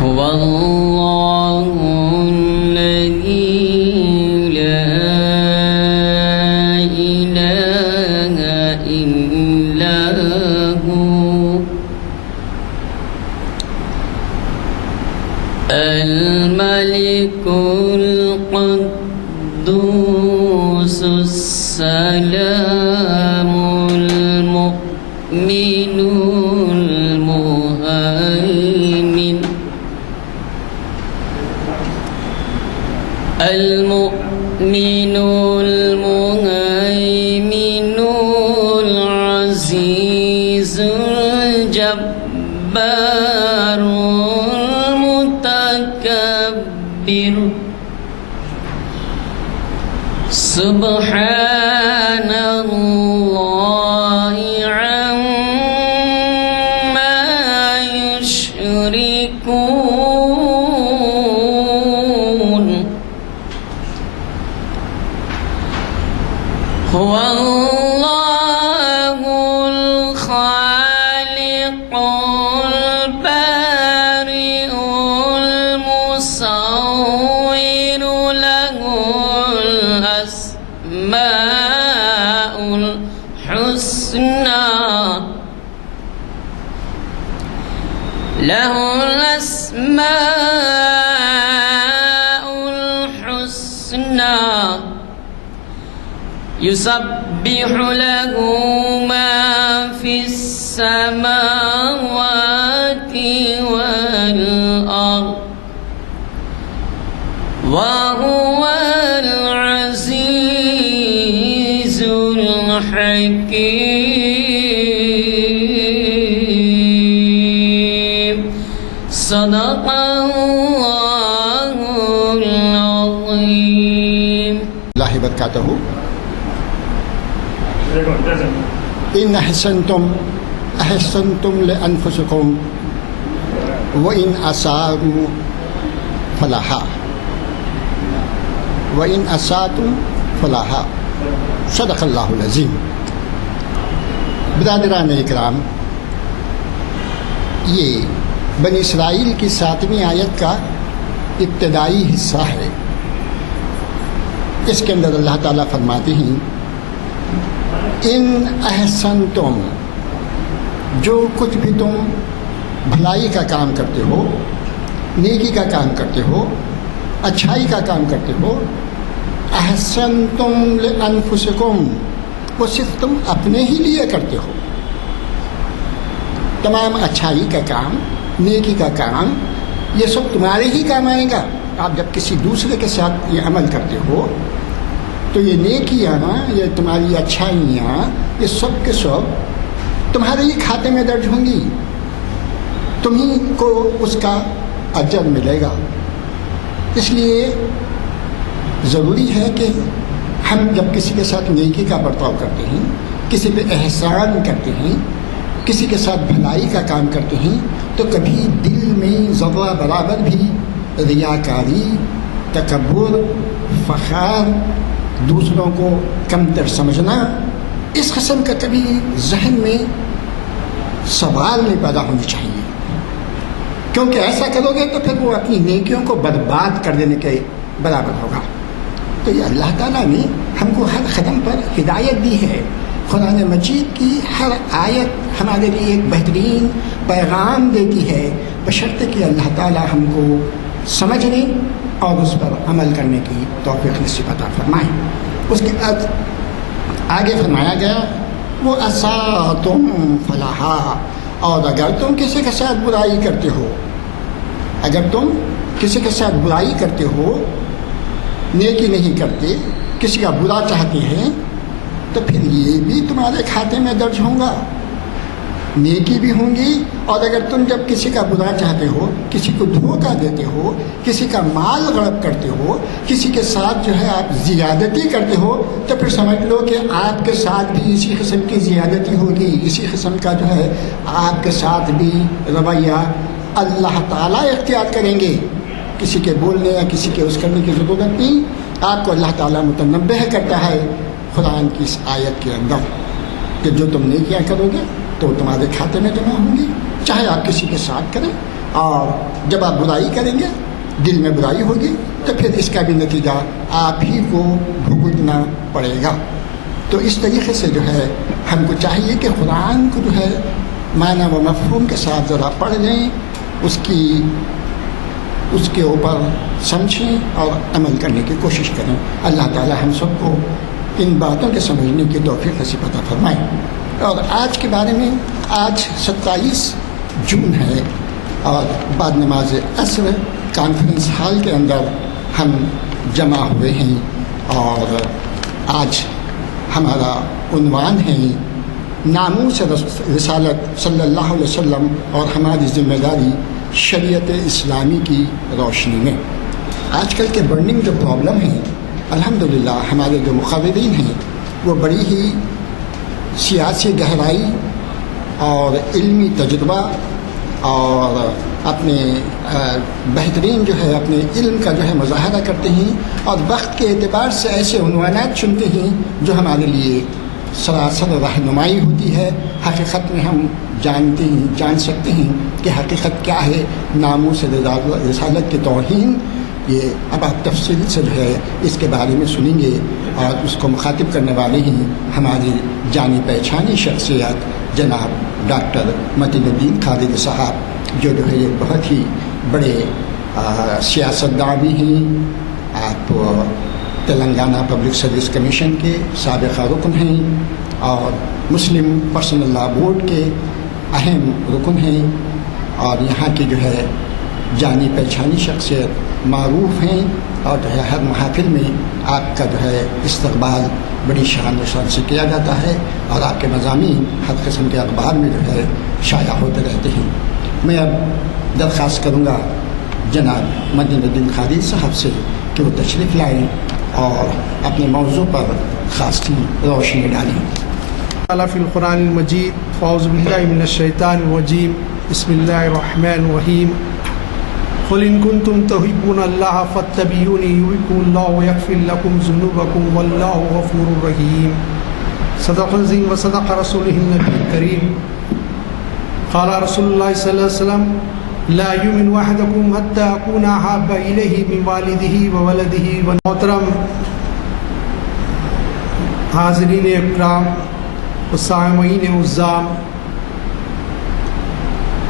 هو الله الذي لا إله إلا هو الملك القدوس السلام المؤمن المهيمن العزيز الجبار المتكبر سبحان الله عما يشركون هو الله الخالق البارئ المصور له الأسماء الحسنى له الأسماء الحسنى يسبح له ما في السماوات والأرض وهو العزيز الحكيم صدق الله العظيم اللہ وبرکاتہ إن أحسنتم لأنفسكم وإن أساءوا فلها وإن أسأتم فلها صدق اللہ العظیم. برادران اکرام، یہ بنی اسرائیل کی 7ویں آیت کا ابتدائی حصہ ہے. اس کے اندر اللہ تعالیٰ فرماتے ہیں ان احسنتم، جو کچھ بھی تم بھلائی کا کام کرتے ہو، نیکی کا کام کرتے ہو، اچھائی کا کام کرتے ہو، احسنتم لانفسکم، وہ صرف تم اپنے ہی لیے کرتے ہو. تمام اچھائی کا کام، نیکی کا کام، یہ سب تمہارے ہی کام آئے گا. آپ جب کسی دوسرے کے ساتھ یہ عمل کرتے ہو تو یہ نیکیاں، یہ تمہاری اچھائیاں، یہ سب کے سب تمہارے ہی کھاتے میں درج ہوں گی، تمہیں کو اس کا اجر ملے گا. اس لیے ضروری ہے کہ ہم جب کسی کے ساتھ نیکی کا برتاؤ کرتے ہیں، کسی پہ احسان کرتے ہیں، کسی کے ساتھ بھلائی کا کام کرتے ہیں، تو کبھی دل میں ذرہ برابر بھی ریاکاری، تکبر، فخر، دوسروں کو کمتر سمجھنا، اس قسم کا کبھی ذہن میں سوال نہیں پیدا ہونی چاہیے. کیونکہ ایسا کرو گے تو پھر وہ اپنی نیکیوں کو برباد کر دینے کے برابر ہوگا. تو یہ اللہ تعالیٰ نے ہم کو ہر قدم پر ہدایت دی ہے. قرآن مجید کی ہر آیت ہمارے لیے ایک بہترین پیغام دیتی ہے، بشرطے کہ اللہ تعالیٰ ہم کو سمجھنے اور اس پر عمل کرنے کی توفیق نصیب عطا فرمائیں. اس کے بعد آگے فرمایا گیا وہ اساتم فلاحا، اور اگر تم کسی کے ساتھ برائی کرتے ہو، اگر تم کسی کے ساتھ برائی کرتے ہو، نیکی نہیں کرتے، کسی کا برا چاہتے ہیں، تو پھر یہ بھی تمہارے کھاتے میں درج ہوں گا، نیکی بھی ہوں گی. اور اگر تم جب کسی کا برا چاہتے ہو، کسی کو دھوکہ دیتے ہو، کسی کا مال غصب کرتے ہو، کسی کے ساتھ جو ہے آپ زیادتی کرتے ہو، تو پھر سمجھ لو کہ آپ کے ساتھ بھی اسی قسم کی زیادتی ہوگی، اسی قسم کا جو ہے آپ کے ساتھ بھی رویہ اللہ تعالیٰ اختیار کریں گے. کسی کے بولنے یا کسی کے اس کرنے کی ضرورت نہیں. آپ کو اللہ تعالیٰ متنبہ کرتا ہے قرآن کی اس آیت کے اندر کہ جو تم نیکیاں کرو گے تو تو تمہارے کھاتے میں جمع ہوں گی، چاہے آپ کسی کے ساتھ کریں، اور جب آپ برائی کریں گے، دل میں برائی ہوگی، تو پھر اس کا بھی نتیجہ آپ ہی کو بھگتنا پڑے گا۔ تو اس طریقے سے جو ہے ہم کو چاہیے کہ قرآن کو جو ہے معنی و مفہوم کے ساتھ ذرا پڑھ لیں، اس کے اوپر سمجھیں اور عمل کرنے کی کوشش کریں۔ اللہ تعالی ہم سب کو ان باتوں کے سمجھنے کی توفیق نصیب عطا فرمائے۔ اور آج کے بارے میں، آج 27 جون ہے، اور بعد نماز عصر کانفرنس ہال کے اندر ہم جمع ہوئے ہیں، اور آج ہمارا عنوان ہے ناموس رسالت صلی اللہ علیہ وسلم اور ہماری ذمہ داری شریعت اسلامی کی روشنی میں۔ آج کل کے برننگ جو پرابلم ہیں، الحمدللہ ہمارے جو مقررین ہیں وہ بڑی ہی سیاسی گہرائی اور علمی تجربہ اور اپنے بہترین جو ہے اپنے علم کا جو ہے مظاہرہ کرتے ہیں، اور وقت کے اعتبار سے ایسے عنوانات چنتے ہیں جو ہمارے لیے سراسر رہنمائی ہوتی ہے۔ حقیقت میں ہم جان سکتے ہیں کہ حقیقت کیا ہے۔ ناموس رسالت کی توہین، یہ اب آپ تفصیل سے جو ہے اس کے بارے میں سنیں گے، اور اس کو مخاطب کرنے والے ہیں ہماری جانی پہچانی شخصیت جناب ڈاکٹر متین الدین قادری صاحب، جو ہے ایک بہت ہی بڑے سیاستداں بھی ہیں۔ آپ تلنگانہ پبلک سروس کمیشن کے سابقہ رکن ہیں، اور مسلم پرسنل لا بورڈ کے اہم رکن ہیں، اور یہاں کی جو ہے جانی پہچانی شخصیت معروف ہیں، اور جو ہے ہر محافل میں آپ کا جو ہے استقبال بڑی شان و شان سے کیا جاتا ہے، اور آپ کے مضامین ہر قسم کے اخبار میں جو ہے شائع ہوتے رہتے ہیں۔ میں اب درخواست کروں گا جناب متین الدین قادری صاحب سے کہ وہ تشریف لائیں اور اپنے موضوع پر خاصی روشنی ڈالیں۔ تعالیٰ فی القرآن المجید، اعوذ باللہ من الشیطان الرجیم، بسم اللہ الرحمن الرحیم، قل ان کنتم تحبون اللہ فاتبعونی یحببکم اللہ ویغفر لکم ذنوبکم واللہ غفور رحیم۔ صدق العظیم و صدق رسولہ النبی الکریم۔ قال رسول اللہ صلی اللہ علیہ وسلم لا یؤمن احدکم حتی اکون احب الیہ من والدہ وولدہ محترم حاضرین اکرام و سامعین عظام،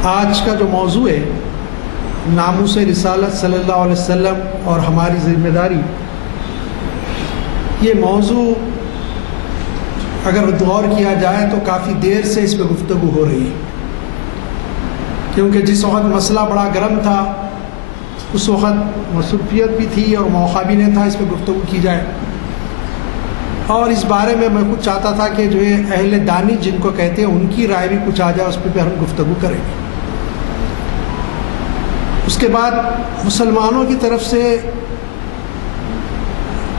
آج کا جو موضوع ہے ناموس رسالت صلی اللہ علیہ وسلم اور ہماری ذمہ داری، یہ موضوع اگر غور کیا جائے تو کافی دیر سے اس پہ گفتگو ہو رہی ہے، کیونکہ جس وقت مسئلہ بڑا گرم تھا اس وقت مصروفیت بھی تھی اور موقع بھی نہیں تھا اس پہ گفتگو کی جائے، اور اس بارے میں خود چاہتا تھا کہ جو ہے اہل دانی جن کو کہتے ہیں ان کی رائے بھی کچھ آ جائے، اس پہ ہم گفتگو کریں گے۔ اس کے بعد مسلمانوں کی طرف سے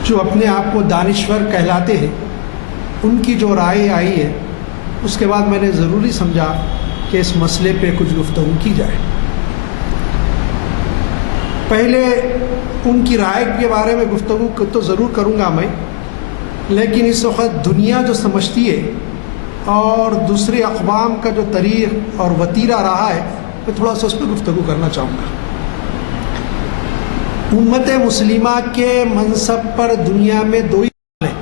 جو اپنے آپ کو دانشور کہلاتے ہیں ان کی جو رائے آئی ہے، اس کے بعد میں نے ضروری سمجھا کہ اس مسئلے پہ کچھ گفتگو کی جائے۔ پہلے ان کی رائے کے بارے میں گفتگو تو ضرور کروں گا میں، لیکن اس وقت دنیا جو سمجھتی ہے اور دوسرے اقوام کا جو طریق اور وتیرہ رہا ہے، میں تھوڑا سا اس پہ گفتگو کرنا چاہوں گا۔ امت مسلمہ کے منصب پر دنیا میں دو ہی ہیں۔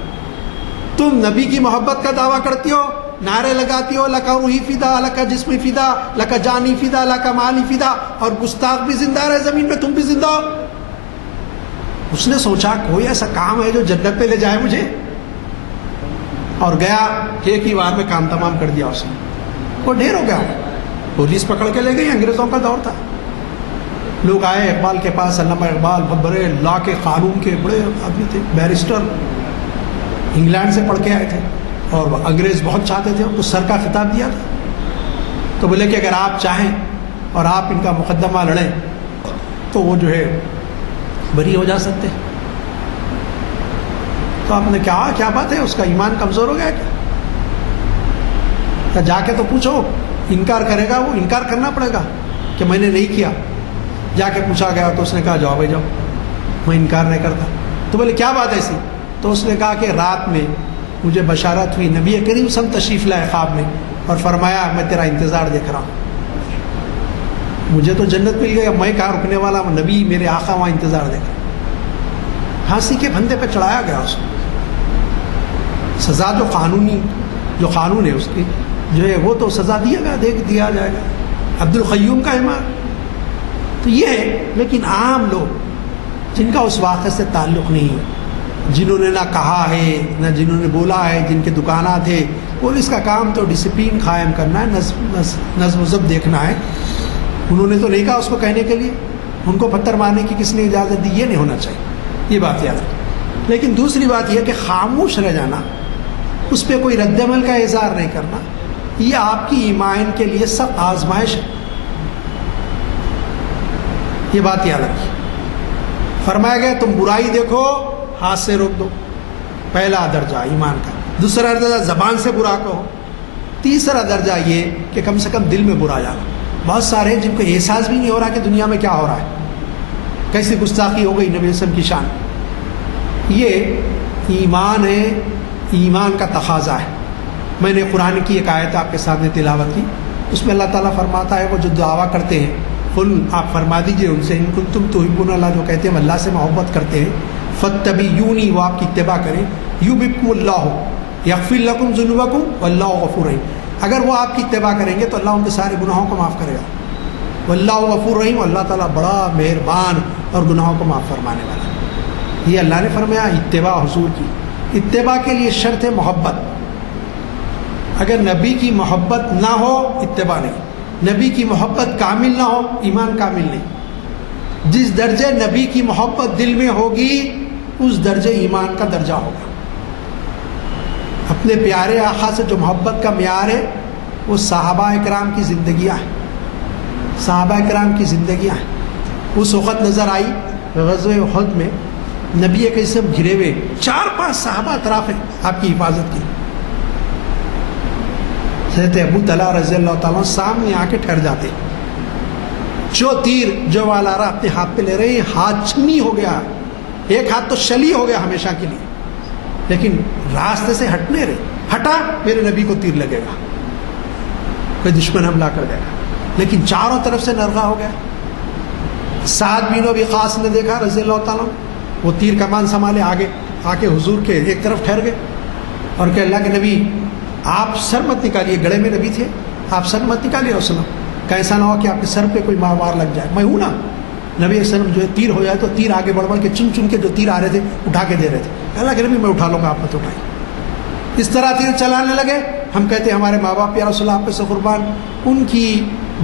تم نبی کی محبت کا دعویٰ کرتی ہو، نعرے لگاتی ہو لکا روحی فدا، لکا جسمی فدا، لکا جانی فدا، لکا مالی فدا، اور گستاخ بھی زندہ رہے زمین پہ، تم بھی زندہ ہو۔ اس نے سوچا کوئی ایسا کام ہے جو جنت پہ لے جائے مجھے، اور گیا، ایک ہی بار میں کام تمام کر دیا اس نے۔ وہ ڈھیر ہو گیا، پولیس پکڑ کے لے گئی، انگریزوں کا دور تھا، لوگ آئے اقبال کے پاس، علامہ اقبال بہت بڑے لا کے قانون کے بڑے آدمی تھے، بیرسٹر، انگلینڈ سے پڑھ کے آئے تھے، اور انگریز بہت چاہتے تھے، تو سر کا خطاب دیا تھا، تو بولے کہ اگر آپ چاہیں اور آپ ان کا مقدمہ لڑیں تو وہ جو ہے بری ہو جا سکتے ہیں۔ تو آپ نے کہا کیا بات ہے، اس کا ایمان کمزور ہو گیا کیا؟ جا کے تو پوچھو، انکار کرے گا، وہ انکار کرنا پڑے گا کہ میں نے نہیں کیا۔ جا کے پوچھا گیا تو اس نے کہا جاؤ بھائی جاؤ، میں انکار نہیں کرتا۔ تو بولے کیا بات ایسی؟ تو اس نے کہا کہ رات میں مجھے بشارت ہوئی، نبی کریم صلی اللہ علیہ وسلم تشریف لائے خواب میں، اور فرمایا میں تیرا انتظار دیکھ رہا ہوں، مجھے تو جنت مل گئی، اب میں کہاں رکنے والا ہوں، نبی میرے آقا وہاں انتظار دیکھ رہا ہوں۔ پھانسی کے پھندے پہ چڑھایا گیا اس کو، سزا جو قانون ہے اس کی جو ہے وہ تو سزا دیا جائے گا، عبد القیوم کا ایمان تو یہ ہے۔ لیکن عام لوگ جن کا اس واقعے سے تعلق نہیں ہے، جنہوں نے نہ کہا ہے نہ جنہوں نے بولا ہے، جن کے دکانات ہے، پولیس کا کام تو ڈسپلین قائم کرنا ہے، نظم و ضبط دیکھنا ہے، انہوں نے تو نہیں کہا اس کو کہنے کے لیے، ان کو پتھر مارنے کی کس نے اجازت دی؟ یہ نہیں ہونا چاہیے، یہ بات یاد رکھیں۔ لیکن دوسری بات یہ کہ خاموش رہ جانا، اس پہ کوئی رد عمل کا اظہار نہیں کرنا، یہ آپ کی ایمان کے لیے سخت آزمائش ہے، یہ بات یاد رکھیے۔ فرمایا گیا تم برائی دیکھو ہاتھ سے روک دو، پہلا درجہ ایمان کا، دوسرا درجہ زبان سے برا کہو، تیسرا درجہ یہ کہ کم سے کم دل میں برا جانا۔ بہت سارے ہیں جن کو احساس بھی نہیں ہو رہا کہ دنیا میں کیا ہو رہا ہے، کیسی گستاخی ہو گئی نبی وسلم کی شان۔ یہ ایمان ہے، ایمان کا تقاضا ہے۔ میں نے قرآن کی ایک آیت آپ کے سامنے تلاوت کی، اس میں اللہ تعالیٰ فرماتا ہے وہ جو دعویٰ کرتے ہیں، قل آپ فرما دیجئے ان سے ان کنتم تحبون اللہ، جو کہتے ہیں اللہ سے محبت کرتے ہیں، فاتبعونی، وہ آپ کی اتباع کریں، یحببکم اللہ یغفر لکم ذنوبکم واللہ غفور رحیم، اگر وہ آپ کی اتباع کریں گے تو اللہ ان کے سارے گناہوں کو معاف کرے گا، واللہ غفور رحیم، اللہ تعالیٰ بڑا مہربان اور گناہوں کو معاف فرمانے والا۔ یہ اللہ نے فرمایا اتباع حضور کی، اتباع کے لیے شرط ہے محبت، اگر نبی کی محبت نہ ہو اتباع نہیں، نبی کی محبت کامل نہ ہو ایمان کامل نہیں۔ جس درجے نبی کی محبت دل میں ہوگی اس درجے ایمان کا درجہ ہوگا۔ اپنے پیارے آقا سے جو محبت کا معیار ہے وہ صحابہ اکرام کی زندگیاں ہیں، صحابہ اکرام کی زندگیاں ہیں۔ اس وقت نظر آئی غزوہ احد میں نبی کے سب گھرے ہوئے 4-5 صحابہ اطراف ہیں آپ کی حفاظت کی، حضرت ابو طلحہ رضی اللہ تعالیٰ سامنے آ کے ٹھہر جاتے، جو تیر جو والا رہا اپنے ہاتھ پہ لے رہے ہیں، ہاتھ چنی ہو گیا، ایک ہاتھ تو شلی ہو گیا ہمیشہ کے لیے، لیکن راستے سے ہٹ نہیں رہے، ہٹا میرے نبی کو تیر لگے گا، کوئی دشمن حملہ کر دے گا، لیکن چاروں طرف سے نرغہ ہو گیا۔ سعد بن ابی وقاص نے دیکھا رضی اللہ تعالیٰ، وہ تیر کمان سنبھالے، آگے آ کے حضور کے ایک طرف ٹھہر گئے اور کہ اللہ کے نبی آپ سر مت نکالیے، گڑے میں نبی تھے، آپ سر مت نکالیے رسول اللہ، کہ ایسا نہ ہو کہ آپ کے سر پہ کوئی وار لگ جائے، میں ہوں نا۔ نبی علیہ السلام جو ہے تیر ہو جائے تو تیر آگے بڑھ بڑھ کے چن کے جو تیر آ رہے تھے اٹھا کے دے رہے تھے، اللہ کے نبی میں اٹھا لوں گا، آپ مت اٹھائیے۔ اس طرح تیر چلانے لگے، ہم کہتے ہیں ہمارے ماں باپ یا رسول اللہ آپ پہ سے قربان، ان کی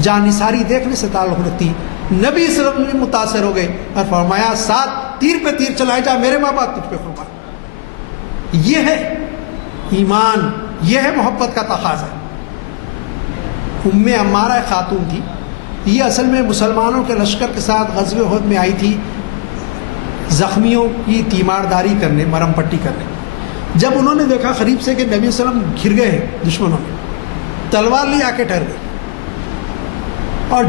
جانثاری دیکھنے سے تعلق رکھتی، نبی صلی اللہ علیہ وسلم متاثر ہو گئے اور فرمایا ساتھ تیر پہ تیر چلائے جا، میرے ماں باپ تجھ پہ قربان۔ یہ ہے ایمان، یہ ہے محبت کا تقاضا۔ ام عمارہ خاتون تھی، یہ اصل میں مسلمانوں کے لشکر کے ساتھ غزوہ احد میں آئی تھی زخمیوں کی تیمارداری کرنے، مرہم پٹی کرنے۔ جب انہوں نے دیکھا قریب سے کہ نبی صلی اللہ علیہ وسلم گھر گئے ہیں دشمنوں میں، تلوار لی آ کے ٹھہر گئی، اور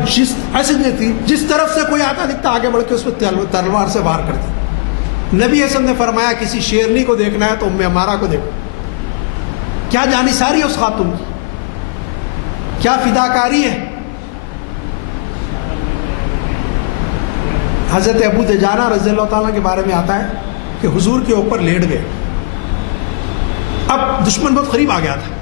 جس طرف سے کوئی آتا دکھتا آگے بڑھ کے اس پہ تلوار سے وار کرتی۔ نبی صلی اللہ علیہ وسلم نے فرمایا کسی شیرنی کو دیکھنا ہے تو ام عمارہ کو دیکھو، کیا جانثاری ہے اس خاتون کی، کیا فداکاری ہے۔ حضرت ابو دجانہ رضی اللہ تعالیٰ کے بارے میں آتا ہے کہ حضور کے اوپر لیٹ گئے، اب دشمن بہت قریب آ گیا تھا،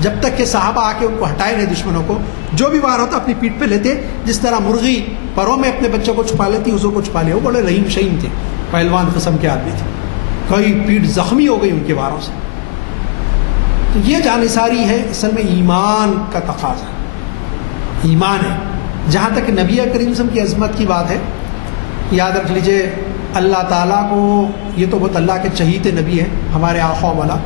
جب تک کہ صحابہ آ کے ان کو ہٹائے نہیں دشمنوں کو، جو بھی وار ہوتا اپنی پیٹھ پہ لیتے، جس طرح مرغی پروں میں اپنے بچوں کو چھپا لیتی حضور کو چھپا لیا۔ وہ بڑے رحیم شہیم تھے، پہلوان قسم کے آدمی تھے، کوئی پیٹھ زخمی ہو گئی ان کے واروں سے۔ تو یہ جانثاری ہے اصل میں ایمان کا تقاضا، ایمان ہے۔ جہاں تک نبی کریم صلی اللہ علیہ وسلم کی عظمت کی بات ہے، یاد رکھ لیجئے اللہ تعالیٰ کو، یہ تو بہت اللہ کے چہیتے نبی ہیں ہمارے آقا والا،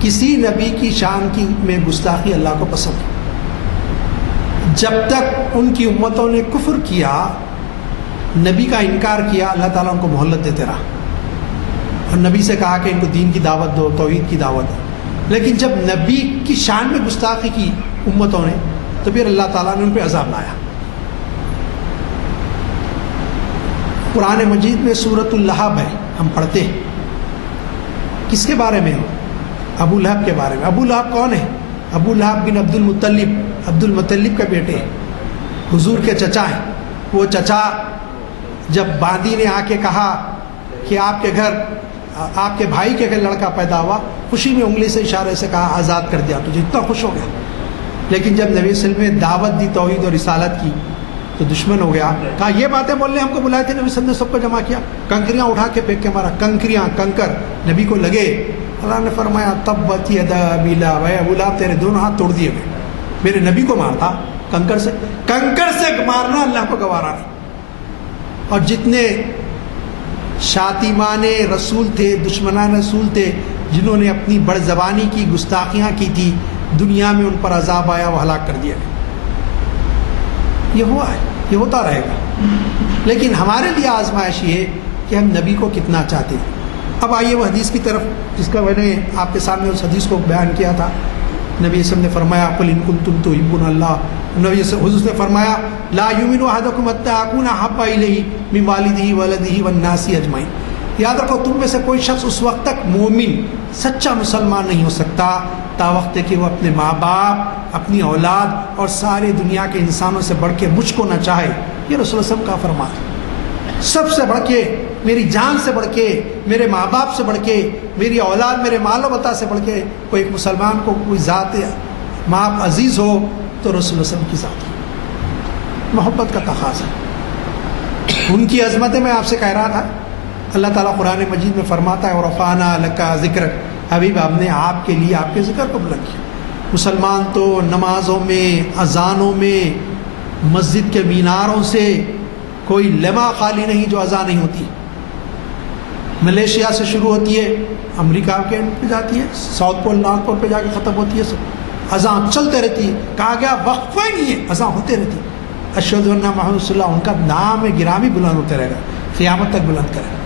کسی نبی کی شان کی میں گستاخی اللہ کو پسند ہے۔ جب تک ان کی امتوں نے کفر کیا، نبی کا انکار کیا، اللہ تعالیٰ ان کو مہلت دیتے رہا اور نبی سے کہا کہ ان کو دین کی دعوت دو، توحید کی دعوت دو۔ لیکن جب نبی کی شان میں گستاخی کی امتوں نے تو پھر اللہ تعالیٰ نے ان پہ عذاب لایا۔ قرآن مجید میں سورۃ اللہب ہے، ہم پڑھتے ہیں، کس کے بارے میں ہو؟ ابو لہب کے بارے میں۔ ابو لہب کون ہے؟ ابو لہب بن عبد المطلب کے بیٹے ہیں، حضور کے چچا ہیں. وہ چچا جب باندی نے آ کے کہا کہ آپ کے گھر آپ کے بھائی کے گھر لڑکا پیدا ہوا، خوشی میں انگلی سے اشارے سے کہا آزاد کر دیا تجھے، اتنا خوش ہو گیا. لیکن جب نبی صلی اللہ علیہ وسلم نے دعوت دی توحید اور رسالت کی تو دشمن ہو گیا. کہا یہ باتیں بولنے ہم کو بلائے تھے، نبی صلی اللہ علیہ وسلم نے سب کو جمع کیا، کنکریاں اٹھا کے پھینک کے مارا، کنکر نبی کو لگے. اللہ نے فرمایا تبت یدا ابی لہب، اے ابو لہب تیرے دونوں ہاتھ توڑ دیے گئے. میرے نبی کو مارتا کنکر سے مارنا اللہ کو گوارا نہیں. اور جتنے شاتمان رسول تھے، دشمنان رسول تھے، جنہوں نے اپنی بڑ زبانی کی گستاخیاں کی تھی، دنیا میں ان پر عذاب آیا، وہ ہلاک کر دیا گیا. یہ ہوا ہے، یہ ہوتا رہے گا. لیکن ہمارے لیے آزمائش یہ ہے کہ ہم نبی کو کتنا چاہتے ہیں. اب آئیے وہ حدیث کی طرف جس کا میں نے آپ کے سامنے اس حدیث کو بیان کیا تھا. نبی صلی اللہ علیہ وسلم نے فرمایا قل ان کنتم تحبون اللہ، نبی حضور نے فرمایا لا یؤمن احدکم حتی اکون احب الیہ من والدہ ولدہ والناس اجمعین. یاد رکھو تم میں سے کوئی شخص اس وقت تک مومن سچا مسلمان نہیں ہو سکتا تا وقت کہ وہ اپنے ماں باپ، اپنی اولاد اور سارے دنیا کے انسانوں سے بڑھ کے مجھ کو نہ چاہے. یہ رسول اللہ صلی اللہ علیہ وسلم کا فرمان ہے. سب سے بڑھ کے، میری جان سے بڑھ کے، میرے ماں باپ سے بڑھ کے، میری اولاد، میرے مال و متاع سے بڑھ کے کوئی ایک مسلمان کو کوئی ذات ماں عزیز ہو تو رسول اللہ صلی اللہ علیہ وسلم کی ذات ہے. محبت کا تقاضا ہے. ان کی عظمتیں میں آپ سے کہہ رہا تھا. اللہ تعالیٰ قرآن مجید میں فرماتا ہے ورفعنا لک ذکرک، حبیب ہم نے آپ کے لیے آپ کے ذکر کو بلند کیا. مسلمان تو نمازوں میں، اذانوں میں، مسجد کے میناروں سے کوئی لمحہ خالی نہیں جو اذان نہیں ہوتی. ملیشیا سے شروع ہوتی ہے، امریکہ کے اینڈ پہ جاتی ہے، ساؤتھ پول نارتھ پول پہ جا کے ختم ہوتی ہے. سب اذان چلتے رہتی ہے. کہا گیا وقفہ ہی نہیں ہے، اذان ہوتے رہتی ہے. اشہد ان محمد رسول اللہ، ان کا نام گرامی بلند ہوتے رہے گا، قیامت تک بلند کرے گا.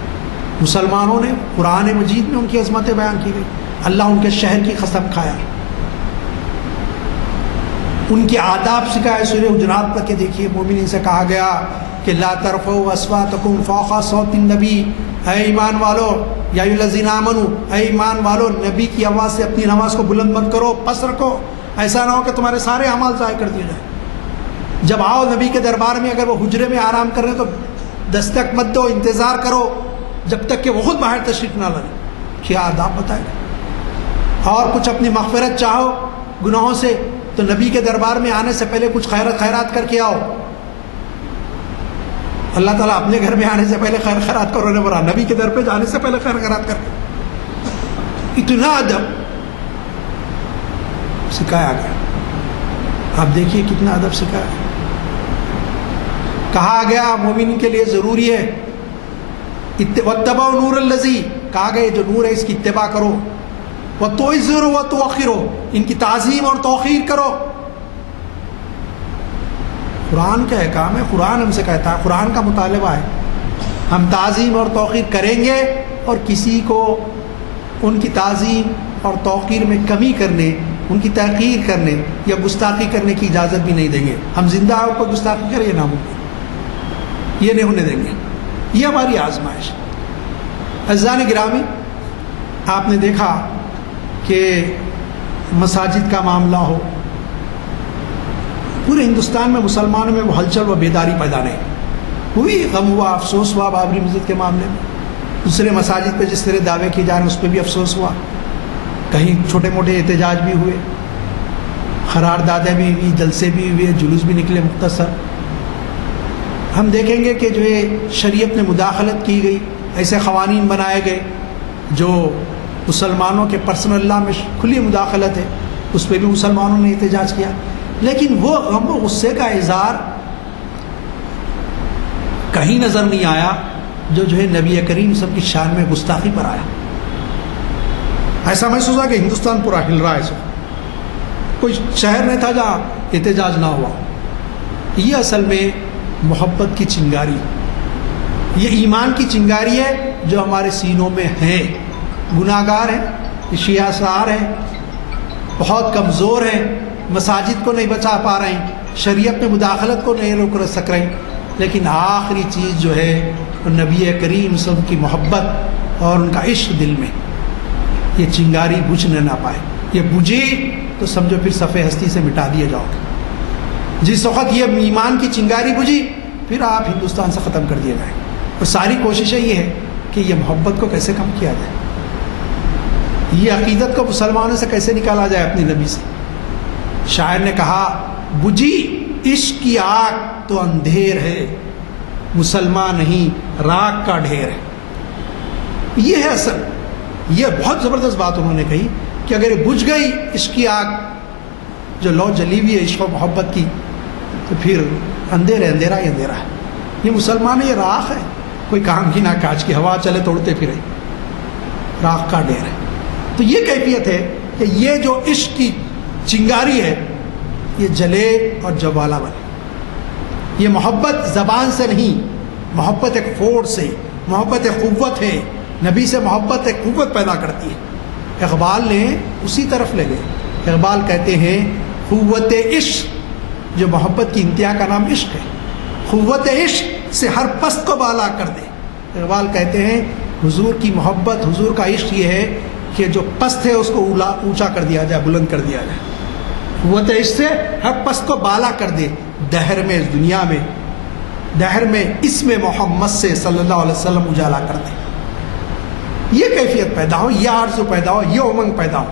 مسلمانوں نے قرآن مجید میں ان کی عظمتیں بیان کی گئی. اللہ ان کے شہر کی قسم کھایا، ان کے آداب سکھائے. سورہ حجرات پڑھ کے دیکھیے، مومنین سے کہا گیا کہ لا ترفعوا اصواتکم فوق صوت النبی، اے ایمان والو، یا ایھا الذین آمنوا، اے ایمان والو، نبی کی آواز سے اپنی نماز کو بلند مت کرو، پس رکھو. ایسا نہ ہو کہ تمہارے سارے اعمال ضائع کر دیے جائیں. جب آؤ نبی کے دربار میں، اگر وہ حجرے میں آرام کر رہے ہیں تو دستک مت دو، انتظار کرو جب تک کہ وہ خود باہر تشریف نہ لائیں. کیا آداب بتائے. اور کچھ اپنی مغفرت چاہو گناہوں سے تو نبی کے دربار میں آنے سے پہلے کچھ خیرات کر کے آؤ. اللہ تعالیٰ اپنے گھر میں آنے سے پہلے خیر خیرات کرو نے برا، نبی کے در پہ جانے سے پہلے خیر خیرات کر کے. اتنا ادب سکھایا گیا. آپ دیکھیے کتنا ادب سکھایا گیا. کہا گیا مومن کے لیے ضروری ہے واتبعوا نور الذی، کہا گیا جو نور ہے اس کی اتباع کرو. وتعزروا وتوقروا، ان کی تعظیم اور توقیر کرو. قرآن کا احکام ہے، قرآن ہم سے کہتا ہے، قرآن کا مطالبہ ہے. ہم تعظیم اور توقیر کریں گے اور کسی کو ان کی تعظیم اور توقیر میں کمی کرنے، ان کی تحقیر کرنے یا گستاخی کرنے کی اجازت بھی نہیں دیں گے. ہم زندہ ہیں، کوئی گستاخی کرے یہ ناممکن، یہ نہیں ہونے دیں گے. یہ ہماری آزمائش. عزیزان گرامی، آپ نے دیکھا کہ مساجد کا معاملہ ہو، پورے ہندوستان میں مسلمانوں میں وہ ہلچل و بیداری پیدا نہیں ہوئی. غم ہوا، افسوس ہوا بابری مسجد کے معاملے میں. دوسرے مساجد پہ جس طرح دعوے کیے جا رہے ہیں اس پہ بھی افسوس ہوا. کہیں چھوٹے موٹے احتجاج بھی ہوئے، قراردادیں بھی ہوئی، جلسے بھی ہوئے، جلوس بھی نکلے مختصر. ہم دیکھیں گے کہ جو شریعت میں مداخلت کی گئی، ایسے قوانین بنائے گئے جو مسلمانوں کے پرسنل لا میں کھلی مداخلت ہے، اس پہ بھی مسلمانوں نے احتجاج کیا. لیکن وہ غم و غصے کا اظہار کہیں نظر نہیں آیا جو نبی کریم سب کی شان میں گستاخی پر آیا. ایسا محسوس ہوا کہ ہندوستان پورا ہل رہا ہے. کوئی شہر نہیں تھا جہاں احتجاج نہ ہوا. یہ اصل میں محبت کی چنگاری، یہ ایمان کی چنگاری ہے جو ہمارے سینوں میں ہے. گناہگار ہیں، شیعہ سار ہیں، بہت کمزور ہیں، مساجد کو نہیں بچا پا رہے ہیں، شریعت میں مداخلت کو نہیں روک سک رہے ہیں. لیکن آخری چیز جو ہے وہ نبی کریم صلی اللہ علیہ وسلم کی محبت اور ان کا عشق دل میں. یہ چنگاری بجھنے نہ پائے. یہ بجھی تو سمجھو پھر صفحے ہستی سے مٹا دیے جاؤ گے. جس وقت یہ ایمان کی چنگاری بجھی پھر آپ ہندوستان سے ختم کر دیے جائیں. اور ساری کوششیں یہ ہے کہ یہ محبت کو کیسے کم کیا جائے, یہ عقیدت کو مسلمانوں سے کیسے نکالا جائے اپنے نبی سے. شاعر نے کہا بجھی عشق کی آگ تو اندھیر ہے, مسلمان نہیں راگ کا ڈھیر ہے. یہ ہے اصل. یہ بہت زبردست بات انہوں نے کہی کہ اگر یہ بجھ گئی عشق کی آگ جو لو جلی ہوئی ہے عشق و محبت کی, تو پھر اندھیرا ہی اندھیرا ہے. یہ مسلمان ہے, یہ راکھ ہے, کوئی کام کی نہ کاج کی, ہوا چلے توڑتے پھرے, راکھ کا ڈھیر ہے. تو یہ کیفیت ہے کہ یہ جو عشق کی چنگاری ہے یہ جلے اور جوالا بنے. یہ محبت زبان سے نہیں, محبت ایک فورس سے, محبت ایک قوت ہے. نبی سے محبت ایک قوت پیدا کرتی ہے. اقبال نے اسی طرف لے گئے. اقبال کہتے ہیں قوت عشق جو محبت کی انتہا کا نام عشق ہے, قوت عشق سے ہر پست کو بالا کر دے. اقبال کہتے ہیں حضور کی محبت, حضور کا عشق یہ ہے کہ جو پست ہے اس کو اونچا کر دیا جائے, بلند کر دیا جائے. قوت عشق سے ہر پست کو بالا کر دے. دہر میں, اس دنیا میں, دہر میں اسم محمد سے صلی اللہ علیہ وسلم اجالا کر دے. یہ کیفیت پیدا ہو, یہ آرزو پیدا ہو, یہ امنگ پیدا ہو.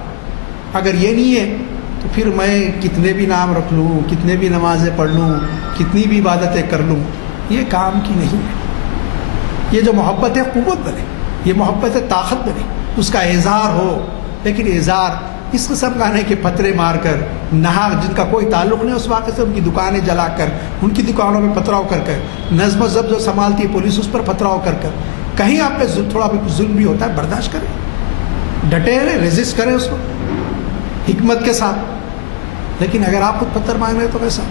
اگر یہ نہیں ہے تو پھر میں کتنے بھی نام رکھ لوں, کتنے بھی نمازیں پڑھ لوں, کتنی بھی عبادتیں کر لوں, یہ کام کی نہیں ہے. یہ جو محبت ہے قوت بنے, یہ محبت ہے طاقت بنے, اس کا اظہار ہو. لیکن اظہار اس قسم کا نہیں کہ پتھرے مار کر, نہا جن کا کوئی تعلق نہیں اس واقعے سے, ان کی دکانیں جلا کر, ان کی دکانوں میں پتھراؤ کر کر, نظم و ضبط جو سنبھالتی ہے پولیس اس پر پتھراؤ کر کر, کہیں آپ پہ تھوڑا بھی ظلم بھی ہوتا ہے برداشت کریں, ڈٹے رہے, ریزسٹ کریں اس کو حکمت کے ساتھ. لیکن اگر آپ خود پتھر مانگ رہے تو کیسا؟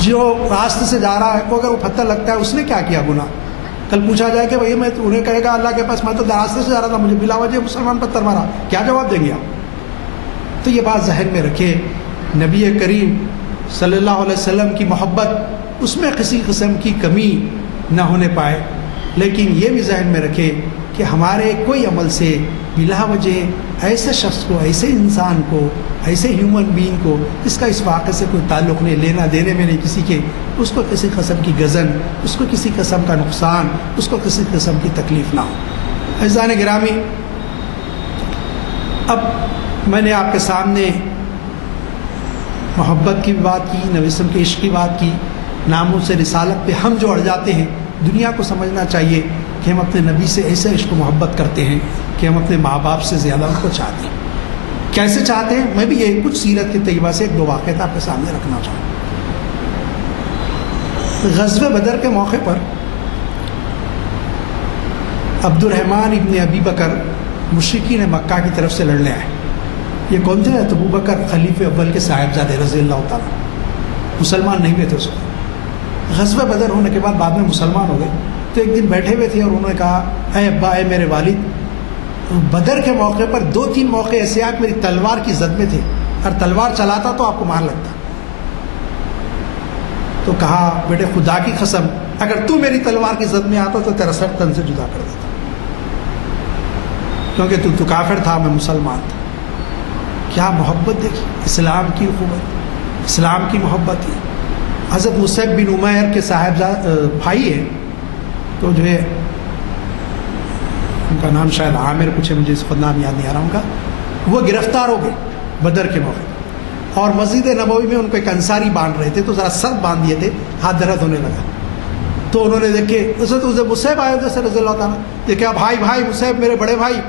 جو راستے سے جا رہا ہے وہ اگر وہ پتھر لگتا ہے اس نے کیا کیا گناہ؟ کل پوچھا جائے کہ بھائی میں تو انہیں کہے گا اللہ کے پاس میں تو راستے سے جا رہا تھا, مجھے بلا وجہ مسلمان پتھر مارا, کیا جواب دیں گے آپ؟ تو یہ بات ذہن میں رکھے. نبی کریم صلی اللہ علیہ وسلم کی محبت اس میں کسی قسم کی کمی نہ ہونے پائے. لیکن یہ بھی ذہن میں رکھے کہ ہمارے کوئی عمل سے بلا وجہ ایسے شخص کو, ایسے انسان کو, ایسے ہیومن بینگ کو اس کا اس واقعے سے کوئی تعلق نہیں, لینا دینے میں نہیں کسی کے, اس کو کسی قسم کی غضن, اس کو کسی قسم کا نقصان, اس کو کسی قسم کی تکلیف نہ ہو. عزیزان گرامی, اب میں نے آپ کے سامنے محبت کی بات کی, نبی وسلم کے عشق کی بات کی, ناموں سے رسالت پہ ہم جو اڑ جاتے ہیں. دنیا کو سمجھنا چاہیے کہ ہم اپنے نبی سے ایسے عشق و محبت کرتے ہیں کہ ہم اپنے ماں باپ سے زیادہ ان کو چاہتے ہیں. کیسے چاہتے ہیں؟ میں بھی یہ کچھ سیرت کی طیبہ سے ایک دو واقعات آپ کے سامنے رکھنا چاہوں. غزوہ بدر کے موقع پر عبد الرحمن ابن ابی بکر مشرکین مکہ کی طرف سے لڑنے آئے. یہ کون تھے؟ ابو بکر خلیفہ اول کے صاحبزادے رضی اللہ تعالیٰ, مسلمان نہیں ہوئے تھے اس وقت. غزوہ بدر ہونے کے بعد میں مسلمان ہو گئے. تو ایک دن بیٹھے ہوئے تھے اور انہوں نے کہا اے ابا, اے میرے والد, بدر کے موقع پر 2-3 موقع ایسے آئے میری تلوار کی زد میں تھے, اور تلوار چلاتا تو آپ کو مار لگتا. تو کہا بیٹے خدا کی قسم اگر تو میری تلوار کی زد میں آتا تو تیرا سر تن سے جدا کر دیتا, کیونکہ تو کافر تھا, میں مسلمان تھا. کیا محبت دیکھی, اسلام کی قوت, اسلام کی محبت. ہے حضرت مصعب بن عمیر کے بھائی ہیں, تو جو ہے ان کا نام شاید عامر کچھ ہے, مجھے اس خود نام یاد نہیں آ رہا ان کا. وہ گرفتار ہو گئے بدر کے موقع, اور مسجد نبوی میں ان کو ایک انصاری باندھ رہے تھے, تو ذرا سر باندھ دیے تھے, ہاتھ درد ہونے لگا. تو انہوں نے دیکھے اسے تو مصعب آئے تھے رضی اللہ تعالیٰ, یہ کیا بھائی مصعب میرے بڑے بھائی,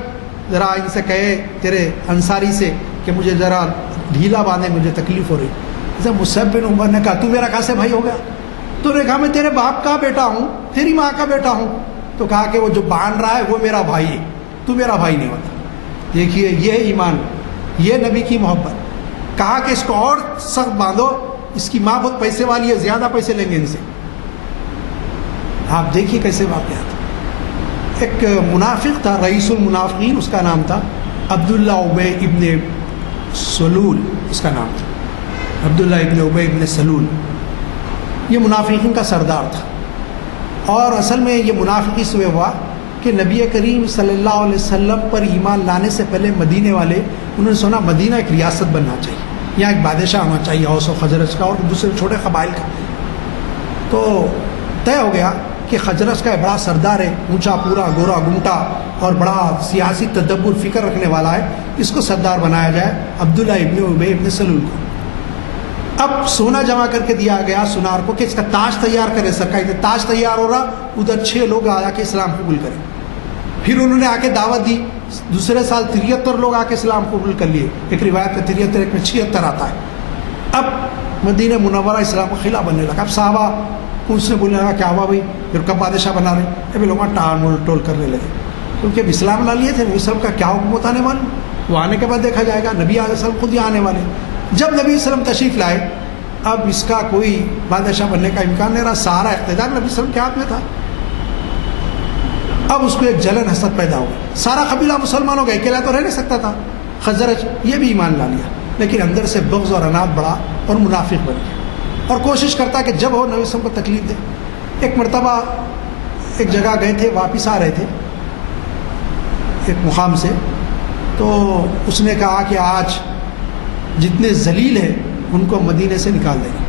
ذرا ان سے کہے تیرے انصاری سے کہ مجھے ذرا ڈھیلا باندھے, مجھے تکلیف ہو رہی. مصعب بن عمر نے کہا تو میرا کیسے بھائی ہو گیا؟ تو نے کہا میں تیرے باپ کا بیٹا ہوں, تیری ماں کا بیٹا ہوں. تو کہا کہ وہ جو باندھ رہا ہے وہ میرا بھائی ہے, تو میرا بھائی نہیں ہوتا. دیکھیے یہ ایمان, یہ نبی کی محبت. کہا کہ اس کو اور سخت باندھو, اس کی ماں بہت پیسے والی ہے, زیادہ پیسے لیں گے ان سے. آپ دیکھیے کیسے واقعات. ایک منافق تھا, رئیس المنافقین اس کا نام تھا, عبداللہ ابی ابن سلول اس کا نام تھا. عبداللہ ابن ابی ابن سلول یہ منافقین کا سردار تھا. اور اصل میں یہ منافقی سے ہوا کہ نبی کریم صلی اللہ علیہ وسلم پر ایمان لانے سے پہلے مدینے والے انہوں نے سنا مدینہ ایک ریاست بننا چاہیے، یہاں ایک بادشاہ ہونا چاہیے اوس و خزرج کا اور دوسرے چھوٹے قبائل کا. تو طے ہو گیا کہ خزرج کا ایک بڑا سردار ہے، اونچا پورا گورا گمٹا اور بڑا سیاسی تدبر فکر رکھنے والا ہے، اس کو سردار بنایا جائے عبداللہ ابن ابی ابن سلول کو. اب سونا جمع کر کے دیا گیا سنار کو کہ اس کا تاج تیار کرے. سرکار تاج تیار ہو رہا، ادھر 6 لوگ آ کے اسلام قبول کریں. پھر انہوں نے آ کے دعوت دی، دوسرے سال 73 لوگ آ کے اسلام قبول کر لیے. ایک روایت میں 73 ایک میں 76 آتا ہے. اب مدینہ منورہ اسلام کا خلا بننے لگا. اب صحابہ ان سے بولنے لگا کیا ہوا بھائی پھر کب بادشاہ بنا رہے ہیں؟ ابھی لوگ ٹال ٹول کرنے لگے کیونکہ اب اسلام لا لیے تھے. نبی صلی اللہ علیہ وسلم کا کیا حکم ہوتا نہیں معلوم، وہ آنے کے بعد دیکھا جائے گا. نبی علیہ السلام خود ہی آنے والے. جب نبی علیہ السلام تشریف لائے اب اس کا کوئی بادشاہ بننے کا امکان نہیں رہا، سارا اقتدار نبی صلی اللہ علیہ وسلم کے ہاتھ میں تھا. اب اس کو ایک جلن حسد پیدا ہو گئی. سارا قبیلہ مسلمان ہو گیا، اکیلا تو رہ نہیں سکتا تھا. خزرج یہ بھی ایمان لا لیا لیکن اندر سے بغض اور اناد بڑھا اور منافق بن گیا اور کوشش کرتا کہ جب ہو نبی صلی اللہ علیہ وسلم کو تکلیف دے. ایک مرتبہ ایک جگہ گئے تھے، واپس آ رہے تھے ایک مقام سے، تو اس نے کہا کہ آج جتنے ذلیل ہیں ان کو مدینے سے نکال دیں گے.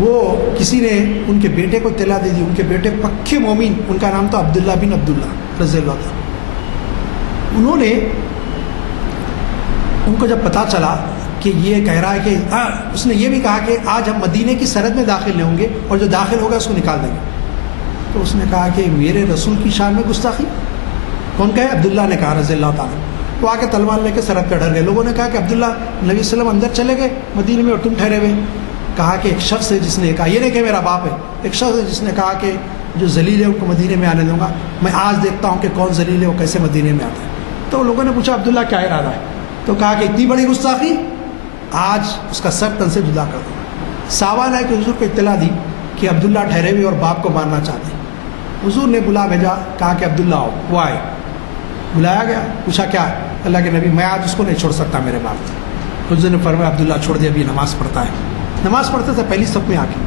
وہ کسی نے ان کے بیٹے کو اطلاع دے دی. ان کے بیٹے پکے مومن، ان کا نام تھا عبداللہ بن عبداللہ رضی اللہ عنہ. انہوں نے ان کو جب پتہ چلا کہ یہ کہہ رہا ہے کہ اس نے یہ بھی کہا کہ آج ہم مدینے کی سرحد میں داخل نہیں ہوں گے اور جو داخل ہوگا اس کو نکال دیں گے. تو اس نے کہا کہ میرے رسول کی شان میں گستاخی. کون کہے؟ عبداللہ نے کہا رضی اللہ تعالیٰ. وہ آ کے تلوار لے کے سرحد پہ ڈر گئے. لوگوں نے کہا کہ عبداللہ نبی صلی اللہ علیہ وسلم اندر چلے گئے مدینے میں اور تم ٹھہرے ہوئے. کہا کہ ایک شخص ہے جس نے کہا، یہ نہیں کہ میرا باپ ہے، ایک شخص ہے جس نے کہا کہ جو ذلیل ہے ان کو مدینے میں آنے دوں گا. میں آج دیکھتا ہوں کہ کون ذلیل ہے وہ کیسے مدینے میں آتا ہے. تو لوگوں نے پوچھا عبداللہ کیا ارادہ ہے؟ تو کہا کہ اتنی بڑی گستاخی، آج اس کا سر تن سے جدا کر دوں. صحابہ نے کہ حضور کو اطلاع دی کہ عبداللہ ٹھہرے ہوئے اور باپ کو مارنا چاہتے ہیں. حضور نے بلا بھیجا، کہا کہ عبداللہ آؤ. وہ آئے، بلایا گیا، پوچھا کیا ہے؟ اللہ کے نبی میں آج اس کو نہیں چھوڑ سکتا میرے باپ. حضور نے فرمایا عبداللہ چھوڑ دیا، ابھی نماز پڑھتا ہے. نماز پڑھتے تھے پہلی صف میں آ کے.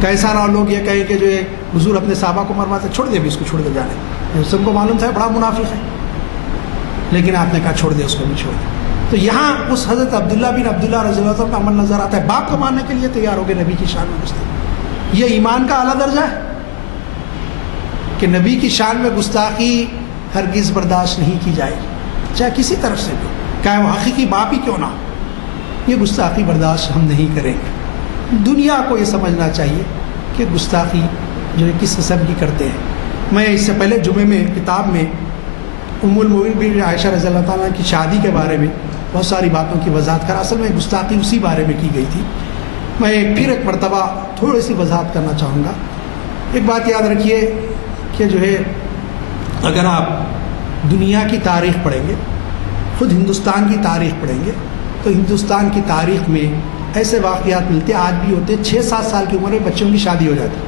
کیسا نہ لوگ یہ کہیں کہ جو ہے حضور اپنے صحابہ کو مرواتے، چھوڑ دیا، ابھی اس کو چھوڑ دے جانے. سب کو معلوم تھا بڑا منافق ہے، لیکن آپ نے کہا چھوڑ دیا، اس کو بھی چھوڑ دیا. تو یہاں اس حضرت عبداللہ بن عبداللہ رضی اللہ عنہ کا عمل نظر آتا ہے. باپ کو ماننے کے لیے تیار ہو گئے نبی کی شان میں گستاخی. یہ ایمان کا اعلیٰ درجہ ہے کہ نبی کی شان میں گستاخی ہرگز برداشت نہیں کی جائے گی، چاہے کسی طرف سے بھی، چاہے وہ حقیقی باپ ہی کیوں نہ. یہ گستاخی برداشت ہم نہیں کریں گے. دنیا کو یہ سمجھنا چاہیے کہ گستاخی جو ہے کس قسم کی کرتے ہیں. میں اس سے پہلے جمعے میں کتاب میں ام المؤمنین عائشہ رضی اللہ تعالیٰ کی شادی کے بارے میں بہت ساری باتوں کی وضاحت کرا. اصل میں گستاخی اسی بارے میں کی گئی تھی. میں پھر ایک مرتبہ تھوڑی سی وضاحت کرنا چاہوں گا. ایک بات یاد رکھیے کہ جو ہے اگر آپ دنیا کی تاریخ پڑھیں گے، خود ہندوستان کی تاریخ پڑھیں گے، تو ہندوستان کی تاریخ میں ایسے واقعات ملتے آج بھی ہوتے. 6-7 سال کی عمر میں بچوں کی شادی ہو جاتی.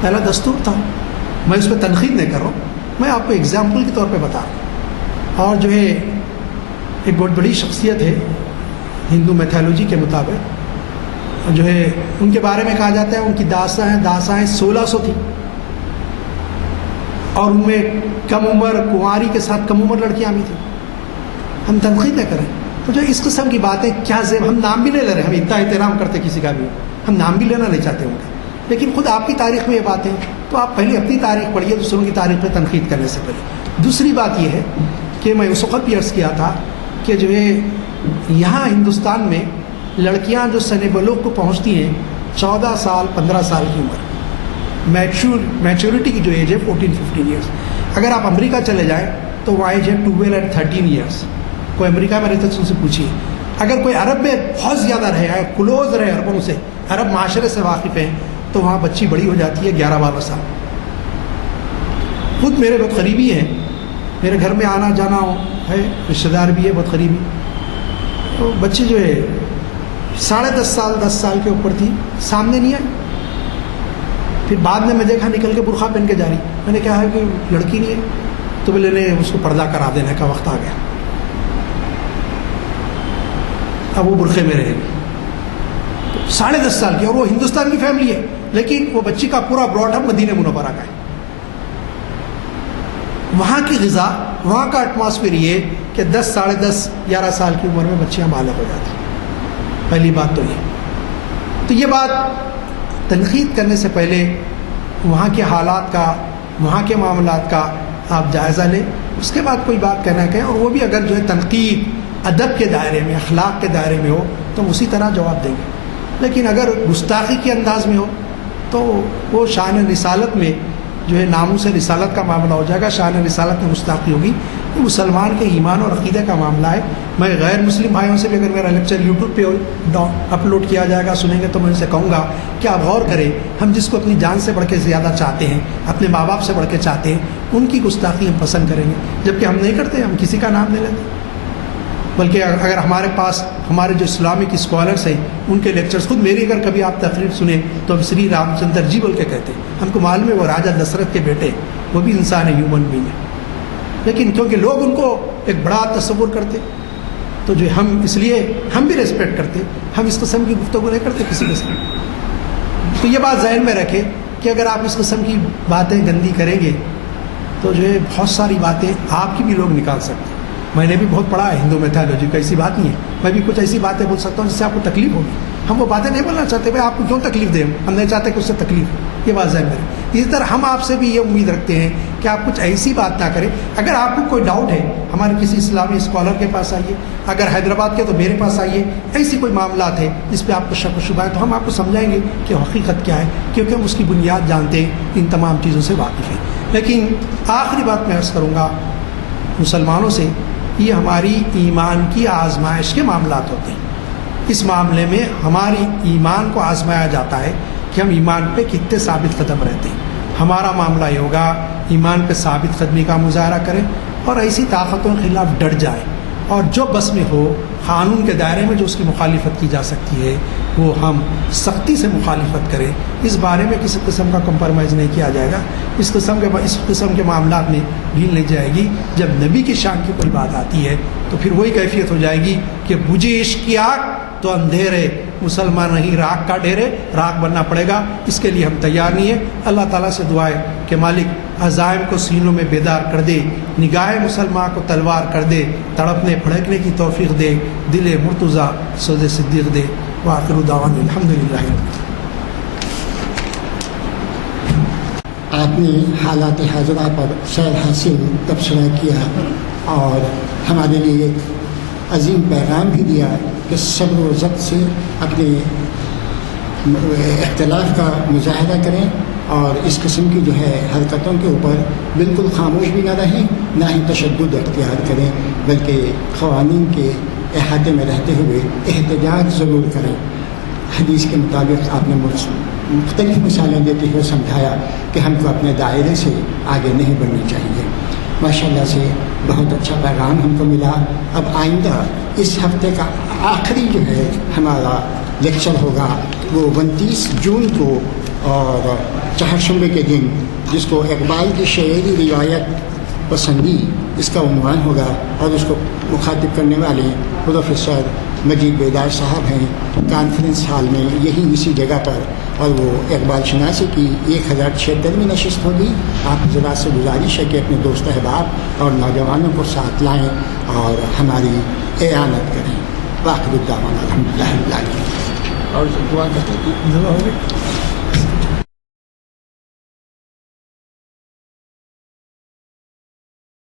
پہلا دستور تھا. میں اس پہ تنقید نہیں کر رہا ہوں، میں آپ کو اگزامپل کے طور پہ بتا رہا ہوں. اور جو ہے ایک بہت بڑی شخصیت ہے ہندو میتھالوجی کے مطابق، جو ہے ان کے بارے میں کہا جاتا ہے ان کی داسائیں 1600 تھی اور ان میں کم عمر کنواری کے ساتھ کم عمر لڑکیاں بھی تھیں. ہم تنقید نہ کریں. تو جو اس قسم کی باتیں کیا زیب، ہم نام بھی نہیں لے رہے، ہم اتنا احترام کرتے کسی کا بھی، ہم نام بھی لینا نہیں چاہتے ہوں گے، لیکن خود آپ کی تاریخ میں یہ باتیں، تو آپ پہلے اپنی تاریخ پڑھیے دوسروں کی تاریخ پہ تنقید کرنے سے پہلے. دوسری بات یہ ہے کہ میں اس وقت بھی عرض کیا تھا کہ جو ہے یہاں ہندوستان میں لڑکیاں جو سن بلوغ کو پہنچتی ہیں 14 سال 15 سال کی عمر، میچورٹی کی جو ایج ہے 14-15 ایئرس. اگر آپ امریکہ چلے جائیں تو وہ ایج ہے 12 and 13 ایئرس. کوئی امریکہ میں رہتے تو ان سے پوچھیے. اگر کوئی عرب میں بہت زیادہ رہے ہے، کلوز رہے عربوں سے، عرب معاشرے سے واقف ہیں، تو وہاں بچی بڑی ہو جاتی ہے 11-12 سال. خود میرے بہت قریبی ہیں، میرے گھر میں آنا جانا ہے، رشتہ دار بھی ہے بہت قریبی. تو بچی جو ہے 10.5 سال 10 سال کے اوپر تھی، سامنے نہیں ہے. پھر بعد میں دیکھا نکل کے برقع پہن کے جا رہی. میں نے کہا کہ لڑکی نہیں ہے، تو بولے نہیں اس کو پردہ کرا دینے کا وقت آ گیا، اب وہ برقعے میں رہے گی. 10.5 سال کی، اور وہ ہندوستان کی فیملی ہے. لیکن وہ بچی کا پورا براٹ اپ مدینہ منورہ کا ہے. وہاں کی غذا، وہاں کا ایٹماسفیئر یہ کہ 10 ساڑھے 10 11 سال کی عمر میں بچیاں بالغ ہو جاتی ہیں. پہلی بات تو یہ. تو یہ بات تنقید کرنے سے پہلے وہاں کے حالات کا، وہاں کے معاملات کا آپ جائزہ لیں، اس کے بعد کوئی بات کہنا کہیں. اور وہ بھی اگر جو ہے تنقید ادب کے دائرے میں، اخلاق کے دائرے میں ہو تو ہم اسی طرح جواب دیں گے. لیکن اگر گستاخی کے انداز میں ہو تو وہ شان رسالت میں جو ہے ناموس رسالت کا معاملہ ہو جائے گا. شان رسالت میں گستاخی ہوگی. یہ مسلمان کے ایمان اور عقیدے کا معاملہ ہے. میں غیر مسلم بھائیوں سے بھی اگر میرا لیکچر یوٹیوب پہ اپلوڈ کیا جائے گا، سنیں گے، تو میں ان سے کہوں گا کہ آپ غور کریں. ہم جس کو اپنی جان سے بڑھ کے زیادہ چاہتے ہیں، اپنے ماں باپ سے بڑھ کے چاہتے ہیں، ان کی گستاخی ہم پسند کریں گے، جبکہ ہم نہیں کرتے. ہم کسی کا نام نہیں لیتے. بلکہ اگر ہمارے پاس ہمارے جو اسلامک اسکالرس ہیں ان کے لیکچرز، خود میری اگر کبھی آپ تقریر سنیں تو ہم سری رام چندر جی بول کے کہتے ہیں. ہم کو معلوم ہے وہ راجہ دشرتھ کے بیٹے، وہ بھی انسان ہے، ہیومن بینگ ہے. لیکن کیونکہ لوگ ان کو ایک بڑا تصور کرتے تو جو ہم اس لیے ہم بھی ریسپیکٹ کرتے، ہم اس قسم کی گفتگو نہیں کرتے کسی کے ساتھ. تو یہ بات ذہن میں رکھے کہ اگر آپ اس قسم کی باتیں گندی کریں گے تو جو ہے بہت ساری باتیں آپ کی بھی لوگ نکال سکتے ہیں. میں نے بھی بہت پڑھا ہے ہندو میتھالوجی کا، ایسی بات نہیں ہے. میں بھی کچھ ایسی باتیں بول سکتا ہوں جس سے آپ کو تکلیف ہوگی. ہم وہ باتیں نہیں بولنا چاہتے. بھائی آپ کو کیوں تکلیف دیں؟ ہم نہیں چاہتے کہ اس سے تکلیف ہو. یہ بات ذہن میں رکھیں. اسی طرح ہم آپ سے بھی یہ امید رکھتے ہیں کہ آپ کچھ ایسی بات نہ کریں. اگر آپ کو کوئی ڈاؤٹ ہے ہمارے کسی اسلامی اسکالر کے پاس آئیے. اگر حیدرآباد کے تو میرے پاس آئیے. ایسی کوئی معاملات ہے جس پہ آپ کو شک و شبہ ہے تو ہم آپ کو سمجھائیں گے کہ حقیقت کیا ہے، کیونکہ ہم اس کی بنیاد جانتے ہیں، ان تمام چیزوں سے واقف ہیں. لیکن آخری بات میں عرض کروں گا مسلمانوں سے، یہ ہماری ایمان کی آزمائش کے معاملات ہوتے ہیں. اس معاملے میں ہماری ایمان کو آزمایا جاتا ہے کہ ہم ایمان پہ کتنے ثابت قدم رہتے ہیں. ہمارا معاملہ یہ ہوگا ایمان پہ ثابت قدمی کا مظاہرہ کریں اور ایسی طاقتوں کے خلاف ڈٹ جائیں، اور جو بس میں ہو قانون کے دائرے میں جو اس کی مخالفت کی جا سکتی ہے وہ ہم سختی سے مخالفت کریں. اس بارے میں کسی قسم کا کمپرومائز نہیں کیا جائے گا. اس قسم کے معاملات میں ڈھیل نہیں جائے گی. جب نبی کی شان کی کوئی بات آتی ہے تو پھر وہی کیفیت ہو جائے گی کہ بجھے عشق کی آگ تو اندھیرے، مسلمان نہیں راک کا ڈھیرے، راک بننا پڑے گا. اس کے لیے ہم تیار نہیں ہیں. اللہ تعالیٰ سے دعا ہے کہ مالک عزائم کو سینوں میں بیدار کر دے، نگاہ مسلمان کو تلوار کر دے، تڑپنے پھڑکنے کی توفیق دے، دل مرتضیٰ سود صدیق دے. وآخر دعوانا الحمدللہ. آپ نے حالات حاضرہ پر سیر حاصل تبصرہ کیا اور ہمارے لیے ایک عظیم پیغام بھی دیا کہ صبر و ضبط سے اپنے اختلاف کا مظاہرہ کریں اور اس قسم کی جو ہے حرکتوں کے اوپر بالکل خاموش بھی نہ رہیں، نہ ہی تشدد اختیار کریں، بلکہ قوانین کے احاطے میں رہتے ہوئے احتجاج ضرور کریں. حدیث کے مطابق آپ نے مختلف مثالیں دیتے ہوئے سمجھایا کہ ہم کو اپنے دائرے سے آگے نہیں بڑھنی چاہیے. ماشاءاللہ سے بہت اچھا پیغام ہم کو ملا. اب آئندہ اس ہفتے کا آخری جو ہے ہمارا لیکچر ہوگا وہ 29 جون کو اور چہارشنبے کے دن، جس کو اقبال کی شعری روایت پسندی اس کا عنوان ہوگا، اور اس کو مخاطب کرنے والے پروفیسر مجید بیدار صاحب ہیں کانفرنس ہال میں یہی اسی جگہ پر، اور وہ اقبال شناسی کی 1076 نشست ہوگی. آپ حضرات سے گزارش ہے کہ اپنے دوست احباب اور نوجوانوں کو ساتھ لائیں اور ہماری اعانت کریں. واقع الدعوانا الحمدللہ رب العالمین. اور دعا کرتے ہیں.